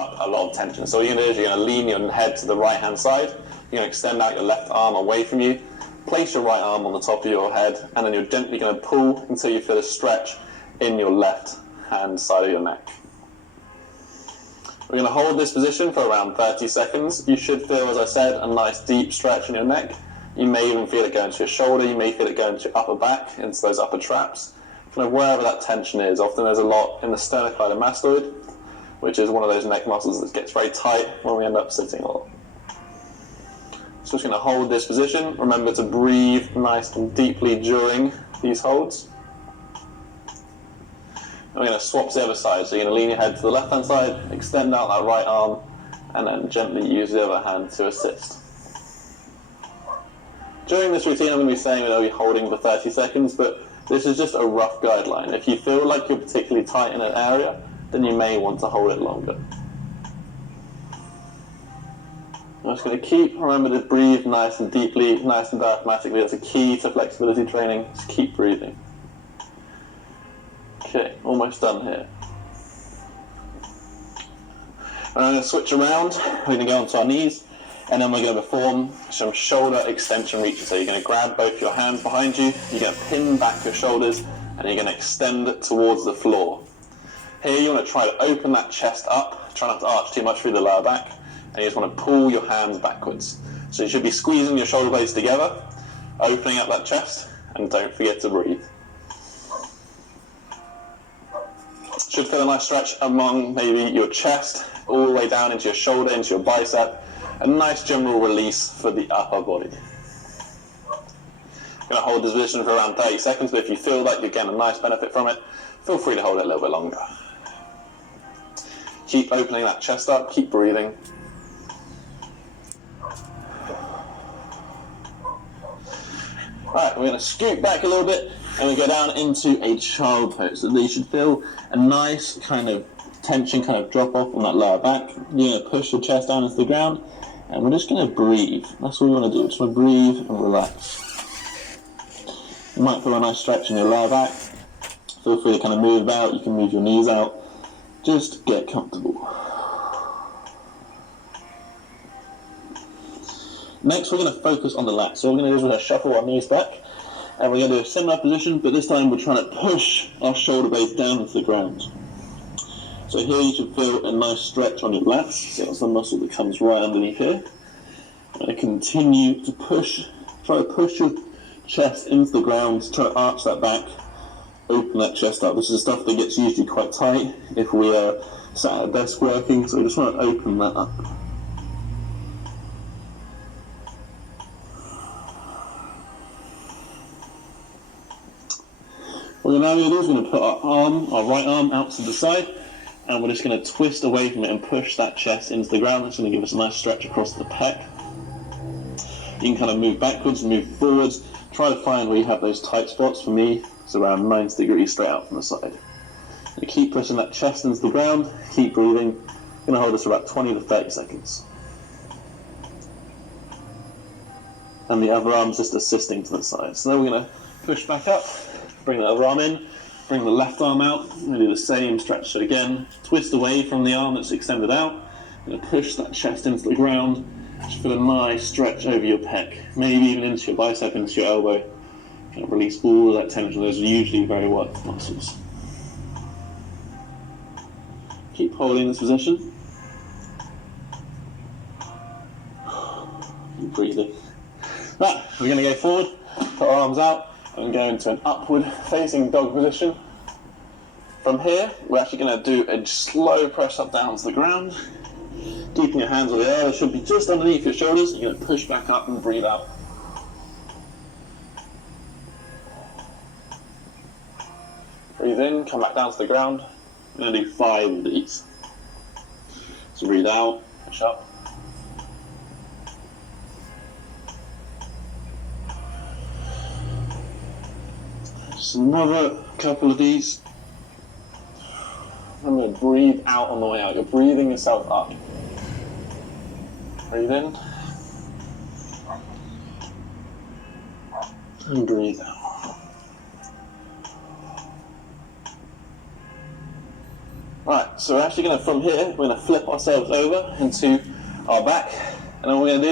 up a lot of tension. So what you're going to do is you're going to lean your head to the right-hand side. You're going to extend out your left arm away from you. Place your right arm on the top of your head, and then you're gently going to pull until you feel a stretch in your left-hand side of your neck. We're going to hold this position for around 30 seconds. You should feel, as I said, a nice deep stretch in your neck. You may even feel it going to your shoulder. You may feel it going to your upper back, into those upper traps. Kind of wherever that tension is. Often there's a lot in the sternocleidomastoid, which is one of those neck muscles that gets very tight when we end up sitting a lot. So just going to hold this position. Remember to breathe nice and deeply during these holds. We're going to swap to the other side. So you're going to lean your head to the left-hand side, extend out that right arm, and then gently use the other hand to assist. During this routine, I'm going to be saying that I'll be holding for 30 seconds, but this is just a rough guideline. If you feel like you're particularly tight in an area, then you may want to hold it longer. I'm just going to remember to breathe nice and deeply, nice and diaphragmatically. That's a key to flexibility training. Just keep breathing. Okay, almost done here. And I'm going to switch around. We're going to go onto our knees, and then we're going to perform some shoulder extension reaches. So you're going to grab both your hands behind you, you're going to pin back your shoulders, and you're going to extend towards the floor. Here you want to try to open that chest up, try not to arch too much through the lower back, and you just want to pull your hands backwards. So you should be squeezing your shoulder blades together, opening up that chest, and don't forget to breathe. Should feel a nice stretch among maybe your chest, all the way down into your shoulder, into your bicep. A nice general release for the upper body. I'm going to hold this position for around 30 seconds, but if you feel like you're getting a nice benefit from it, feel free to hold it a little bit longer. Keep opening that chest up, keep breathing. Alright, we're going to scoot back a little bit and we go down into a child pose. So you should feel a nice kind of tension kind of drop off on that lower back. You're going to push your chest down into the ground, and we're just going to breathe. That's what we want to do. Just want to breathe and relax. You might feel a nice stretch in your lower back. Feel free to kind of move about. You can move your knees out. Just get comfortable. Next, we're going to focus on the lats. So what we're going to do is we're going to shuffle our knees back, and we're going to do a similar position, but this time we're trying to push our shoulder blades down into the ground. So here you should feel a nice stretch on your lats. So that's the muscle that comes right underneath here. And continue to push, try to push your chest into the ground, try to arch that back, open that chest up. This is stuff that gets usually quite tight if we are sat at a desk working, so we just want to open that up. What we're now going to do is we're going to put our right arm out to the side, and we're just going to twist away from it and push that chest into the ground. That's going to give us a nice stretch across the pec. You can kind of move backwards, move forwards, try to find where you have those tight spots. For me, it's around 90 degrees straight out from the side. And keep pushing that chest into the ground, keep breathing. I'm going to hold this for about 20 to 30 seconds. And the other arm's just assisting to the side. So then we're going to push back up, bring the other arm in, bring the left arm out, and do the same stretch. So again, twist away from the arm that's extended out. I'm going to push that chest into the ground. Just feel a nice stretch over your pec, maybe even into your bicep, into your elbow. Kind of release all of that tension. Those are usually very worked muscles. Keep holding this position. Keep breathing. Right, we're going to go forward, put our arms out, and go into an upward facing dog position. From here, we're actually going to do a slow press up down to the ground. Keeping your hands where they are, they should be just underneath your shoulders. You're going to push back up and breathe out. Breathe in, come back down to the ground. I'm going to do 5 of these. So breathe out, push up. Just another couple of these. I'm going to breathe out on the way out. You're breathing yourself up. Breathe in. And breathe out. Right, so we're actually going to, from here, we're going to flip ourselves over into our back, and all we're going to do